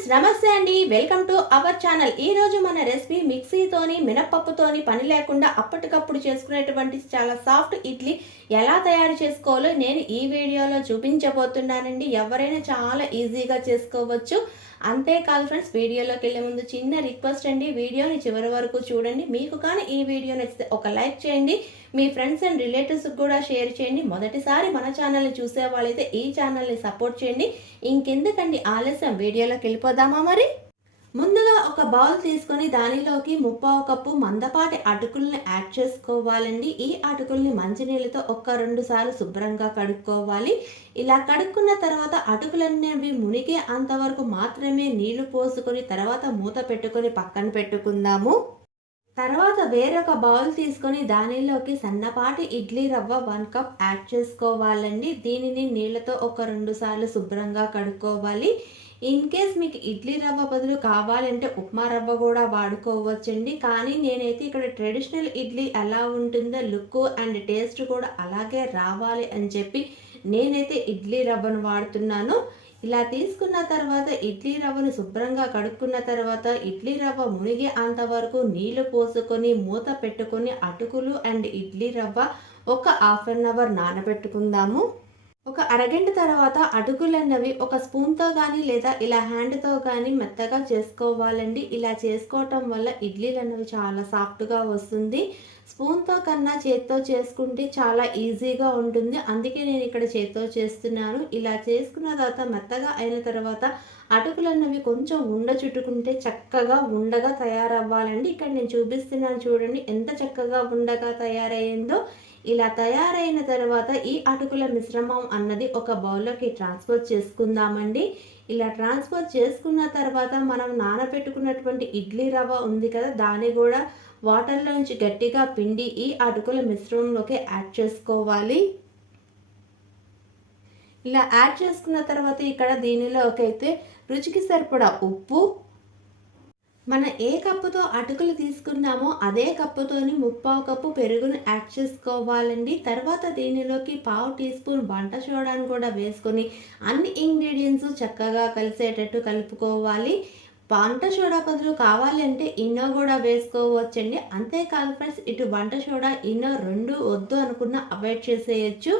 Friends నమస్తే అండి. Welcome to our channel. ఈ రోజు మన రెసిపీ మిక్సీతోని మినపప్పుతోని పని లేకుండా అప్పటికప్పుడు చేసుకునేటువంటి చాలా సాఫ్ట్ ఇడ్లీ ఎలా తయారు చేసుకోవాలో నేను ఈ వీడియోలో చూపించబోతున్నానండి. ఎవరైనా చాలా ఈజీగా చేసుకోవచ్చు. అంతేకాదు ఫ్రెండ్స్ వీడియోలోకి వెళ్ళే ముందు చిన్న రిక్వెస్ట్ అండి. వీడియోని చివరి వరకు చూడండి. మీకు కానీ ఈ వీడియో నచ్చితే ఒక లైక్ చేయండి. మీ ఫ్రెండ్స్ అండ్ రిలేటివ్స్కి కూడా షేర్ చేయండి. మొదటిసారి మన ఛానల్ని చూసే వాళ్ళైతే ఈ ఛానల్ని సపోర్ట్ చేయండి. ఇంకెందుకండి ఆలస్యం? వీడియోలోకి వెళ్ళిపోదామా మరి? ముందుగా ఒక బౌల్ తీసుకొని దానిలోకి ముప్పావు కప్పు మందపాటి అటుకుల్ని యాడ్ చేసుకోవాలండి. ఈ అటుకుల్ని మంచినీళ్ళతో ఒక్క రెండు సార్లు శుభ్రంగా కడుక్కోవాలి. ఇలా కడుక్కున్న తర్వాత అటుకులనేవి మునిగే అంతవరకు మాత్రమే నీళ్ళు పోసుకొని తర్వాత మూత పెట్టుకొని పక్కన పెట్టుకుందాము. తర్వాత వేరొక బౌల్ తీసుకొని దానిలోకి సన్నపాటి ఇడ్లీ రవ్వ వన్ కప్ యాడ్ చేసుకోవాలండి. దీనిని నీళ్ళతో ఒక రెండు సార్లు శుభ్రంగా కడుక్కోవాలి. ఇన్ కేస్ మీకు ఇడ్లీ రవ్వ బదులు కావాలంటే ఉప్మా రవ్వ కూడా వాడుకోవచ్చండి. కానీ నేనైతే ఇక్కడ ట్రెడిషనల్ ఇడ్లీ ఎలా ఉంటుందో లుక్ అండ్ టేస్ట్ కూడా అలాగే రావాలి అని చెప్పి నేనైతే ఇడ్లీ రవ్వను వాడుతున్నాను. ఇలా తీసుకున్న తర్వాత ఇడ్లీ రవ్వను శుభ్రంగా కడుక్కున్న తర్వాత ఇడ్లీ రవ్వ మునిగే అంతవరకు నీళ్ళు పోసుకొని మూత పెట్టుకొని అటుకులు అండ్ ఇడ్లీ రవ్వ ఒక హాఫ్ అన్ అవర్ నానబెట్టుకుందాము. ఒక అరగంట తర్వాత అటుకులన్నవి ఒక స్పూన్తో కానీ లేదా ఇలా హ్యాండ్తో కానీ మెత్తగా చేసుకోవాలండి. ఇలా చేసుకోవటం వల్ల ఇడ్లీలు అన్నవి చాలా సాఫ్ట్గా వస్తుంది. స్పూన్తో కన్నా చేత్తో చేసుకుంటే చాలా ఈజీగా ఉంటుంది. అందుకే నేను ఇక్కడ చేత్తో చేస్తున్నాను. ఇలా చేసుకున్న తర్వాత మెత్తగా అయిన తర్వాత అటుకులన్నవి కొంచెం ఉండ చుట్టుకుంటే చక్కగా ఉండగా తయారవ్వాలండి. ఇక్కడ నేను చూపిస్తున్నాను చూడండి ఎంత చక్కగా ఉండగా తయారయ్యిందో. ఇలా తయారైన తర్వాత ఈ అటుకుల మిశ్రమం అన్నది ఒక బౌల్లోకి ట్రాన్స్ఫర్ చేసుకుందామండి. ఇలా ట్రాన్స్ఫర్ చేసుకున్న తర్వాత మనం నానబెట్టుకున్నటువంటి ఇడ్లీ రవ్వ ఉంది కదా దాన్ని కూడా వాటర్లోంచి గట్టిగా పిండి ఈ అటుకుల మిశ్రమంలోకి యాడ్ చేసుకోవాలి. ఇలా యాడ్ చేసుకున్న తర్వాత ఇక్కడ దీనిలోకి అయితే రుచికి సరిపడా ఉప్పు మనం ఏ కప్పుతో అటుకులు తీసుకున్నామో అదే కప్పుతోని ముప్పావు కప్పు పెరుగును యాడ్ చేసుకోవాలండి. తర్వాత దీనిలోకి పావు టీ స్పూన్ వంట సోడాను కూడా వేసుకొని అన్ని ఇంగ్రీడియంట్స్ చక్కగా కలిసేటట్టు కలుపుకోవాలి. వంట సోడా బదులు కావాలంటే ఇన్నో కూడా వేసుకోవచ్చండి. అంతేకాదు ఫ్రెండ్స్ ఇటు వంట సోడా ఇన్నో రెండు వద్దు అనుకున్న అవాయిడ్ చేసేయచ్చు.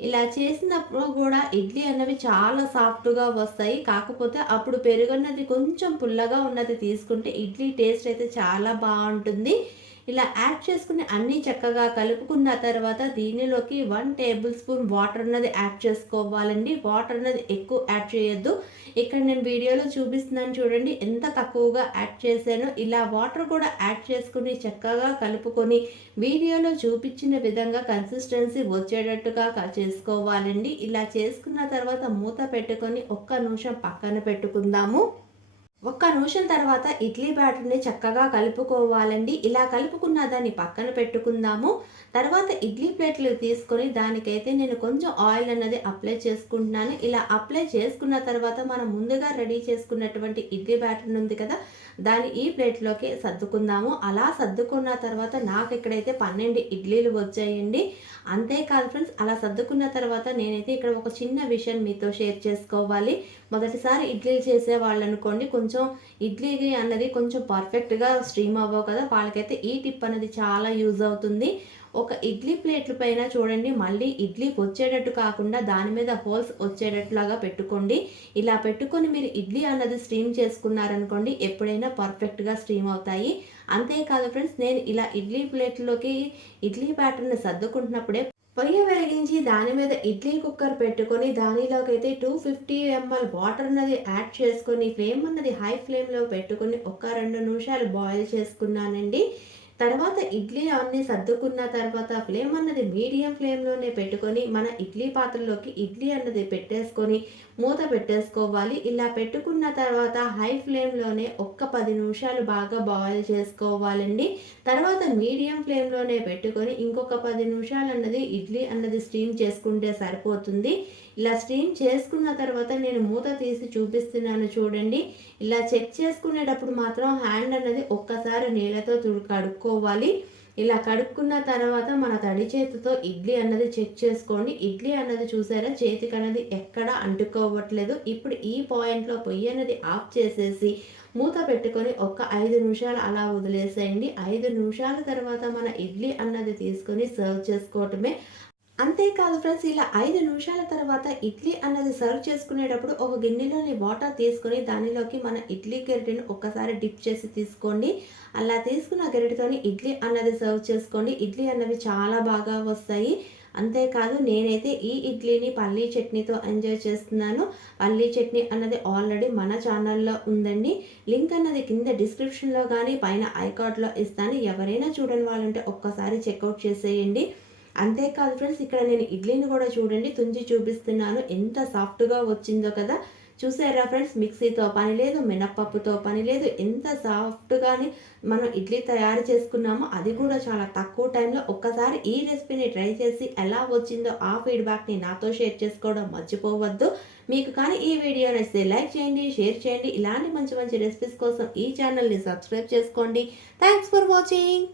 ఇలా చేసినప్పుడు కూడా ఇడ్లీ అన్నవి చాలా సాఫ్ట్గా వస్తాయి. కాకపోతే అప్పుడు పెరుగన్నది కొంచెం పుల్లగా ఉన్నది తీసుకుంటే ఇడ్లీ టేస్ట్ అయితే చాలా బాగుంటుంది. ఇలా యాడ్ చేసుకుని అన్నీ చక్కగా కలుపుకున్న తర్వాత దీనిలోకి వన్ టేబుల్ స్పూన్ వాటర్ అన్నది యాడ్ చేసుకోవాలండి. వాటర్ అన్నది ఎక్కువ యాడ్ చేయొద్దు. ఇక్కడ నేను వీడియోలో చూపిస్తున్నాను చూడండి ఎంత తక్కువగా యాడ్ చేశానో. ఇలా వాటర్ కూడా యాడ్ చేసుకుని చక్కగా కలుపుకొని వీడియోలో చూపించిన విధంగా కన్సిస్టెన్సీ వచ్చేటట్టుగా చేసుకోవాలండి. ఇలా చేసుకున్న తర్వాత మూత పెట్టుకొని ఒక్క నిమిషం పక్కన పెట్టుకుందాము. ఒక్క నిమిషం తర్వాత ఇడ్లీ బ్యాటర్ని చక్కగా కలుపుకోవాలండి. ఇలా కలుపుకున్న దాన్ని పక్కన పెట్టుకుందాము. తర్వాత ఇడ్లీ ప్లేట్లు తీసుకొని దానికైతే నేను కొంచెం ఆయిల్ అన్నది అప్లై చేసుకుంటున్నాను. ఇలా అప్లై చేసుకున్న తర్వాత మనం ముందుగా రెడీ చేసుకున్నటువంటి ఇడ్లీ బ్యాటర్ ఉంది కదా దాన్ని ఈ ప్లేట్లోకి సర్దుకుందాము. అలా సర్దుకున్న తర్వాత నాకు ఇక్కడైతే పన్నెండు ఇడ్లీలు వచ్చాయండి. అంతేకాదు ఫ్రెండ్స్ అలా సర్దుకున్న తర్వాత నేనైతే ఇక్కడ ఒక చిన్న విషయం మీతో షేర్ చేసుకోవాలి. మొదటిసారి ఇడ్లీలు చేసే వాళ్ళు అనుకోండి కొంచెం కొంచెం ఇడ్లీ అన్నది కొంచెం పర్ఫెక్ట్గా స్ట్రీమ్ అవ్వవు కదా. వాళ్ళకైతే ఈ టిప్ అనేది చాలా యూజ్ అవుతుంది. ఒక ఇడ్లీ ప్లేట్ల పైన చూడండి మళ్ళీ ఇడ్లీ వచ్చేటట్టు కాకుండా దాని మీద హోల్స్ వచ్చేటట్లాగా పెట్టుకోండి. ఇలా పెట్టుకొని మీరు ఇడ్లీ అన్నది స్ట్రీమ్ చేసుకున్నారనుకోండి ఎప్పుడైనా పర్ఫెక్ట్గా స్ట్రీమ్ అవుతాయి. అంతేకాదు ఫ్రెండ్స్ నేను ఇలా ఇడ్లీ ప్లేట్లోకి ఇడ్లీ బ్యాటర్ని సర్దుకుంటున్నప్పుడే పొయ్యి వెలిగించి దాని మీద ఇడ్లీ కుక్కర్ పెట్టుకొని దానిలోకి అయితే టూ ఫిఫ్టీ ఎంఎల్ వాటర్ అన్నది యాడ్ చేసుకొని ఫ్లేమ్ అన్నది హై ఫ్లేమ్లో పెట్టుకొని ఒక రెండు నిమిషాలు బాయిల్ చేసుకున్నానండి. తర్వాత ఇడ్లీ అన్నీ సర్దుకున్న తర్వాత ఫ్లేమ్ అన్నది మీడియం ఫ్లేమ్లోనే పెట్టుకొని మన ఇడ్లీ పాత్రలోకి ఇడ్లీ అన్నది పెట్టేసుకొని మూత పెట్టేసుకోవాలి. ఇలా పెట్టుకున్న తర్వాత హై ఫ్లేమ్లోనే ఒక్క పది నిమిషాలు బాగా బాయిల్ చేసుకోవాలండి. తర్వాత మీడియం ఫ్లేమ్లోనే పెట్టుకొని ఇంకొక పది నిమిషాలు అన్నది ఇడ్లీ అన్నది స్టీమ్ చేసుకుంటే సరిపోతుంది. ఇలా స్టీమ్ చేసుకున్న తర్వాత నేను మూత తీసి చూపిస్తున్నాను చూడండి. ఇలా చెక్ చేసుకునేటప్పుడు మాత్రం హ్యాండ్ అన్నది ఒక్కసారి నీళ్ళతో తుడు కడుక్కోవాలి. ఇలా కడుక్కున్న తర్వాత మన తడి చేతితో ఇడ్లీ అన్నది చెక్ చేసుకోండి. ఇడ్లీ అన్నది చూసారా? చేతికి అన్నది ఎక్కడ అంటుకోవట్లేదు. ఇప్పుడు ఈ పాయింట్లో పొయ్యి అనేది ఆఫ్ చేసేసి మూత పెట్టుకొని ఒక్క ఐదు నిమిషాలు అలా వదిలేసేయండి. ఐదు నిమిషాల తర్వాత మన ఇడ్లీ అన్నది తీసుకొని సర్వ్ చేసుకోవటమే అంతేకాదు ఫ్రెండ్స్ ఇలా ఐదు నిమిషాల తర్వాత ఇడ్లీ అన్నది సర్వ్ చేసుకునేటప్పుడు ఒక గిన్నెలోని వాటర్ తీసుకొని దానిలోకి మన ఇడ్లీ గరిటెను ఒక్కసారి డిప్ చేసి తీసుకోండి. అలా తీసుకున్న గరిటెతోని ఇడ్లీ అన్నది సర్వ్ చేసుకోండి. ఇడ్లీ అన్నవి చాలా బాగా వస్తాయి. అంతేకాదు నేనైతే ఈ ఇడ్లీని పల్లీ చట్నీతో ఎంజాయ్ చేస్తున్నాను. పల్లీ చట్నీ అన్నది ఆల్రెడీ మన ఛానల్లో ఉందండి. లింక్ అన్నది కింద డిస్క్రిప్షన్లో కానీ పైన ఐకార్డ్లో ఇస్తాను. ఎవరైనా చూడని వాళ్ళంటే ఒక్కసారి చెక్అవుట్ చేసేయండి. అంతేకాదు ఫ్రెండ్స్ ఇక్కడ నేను ఇడ్లీని కూడా చూడండి తుంచి చూపిస్తున్నాను. ఎంత సాఫ్ట్గా వచ్చిందో కదా. చూసారా ఫ్రెండ్స్ మిక్సీతో పని లేదు మినప్పప్పుతో పని లేదు. ఎంత సాఫ్ట్గానే మనం ఇడ్లీ తయారు చేసుకున్నామో అది కూడా చాలా తక్కువ టైంలో ఒక్కసారి ఈ రెసిపీని ట్రై చేసి ఎలా వచ్చిందో ఆ ఫీడ్బ్యాక్ని నాతో షేర్ చేసుకోవడం మర్చిపోవద్దు. మీకు కానీ ఈ వీడియో నచ్చితే లైక్ చేయండి షేర్ చేయండి. ఇలాంటి మంచి మంచి రెసిపీస్ కోసం ఈ ఛానల్ని సబ్స్క్రైబ్ చేసుకోండి. Thanks for watching.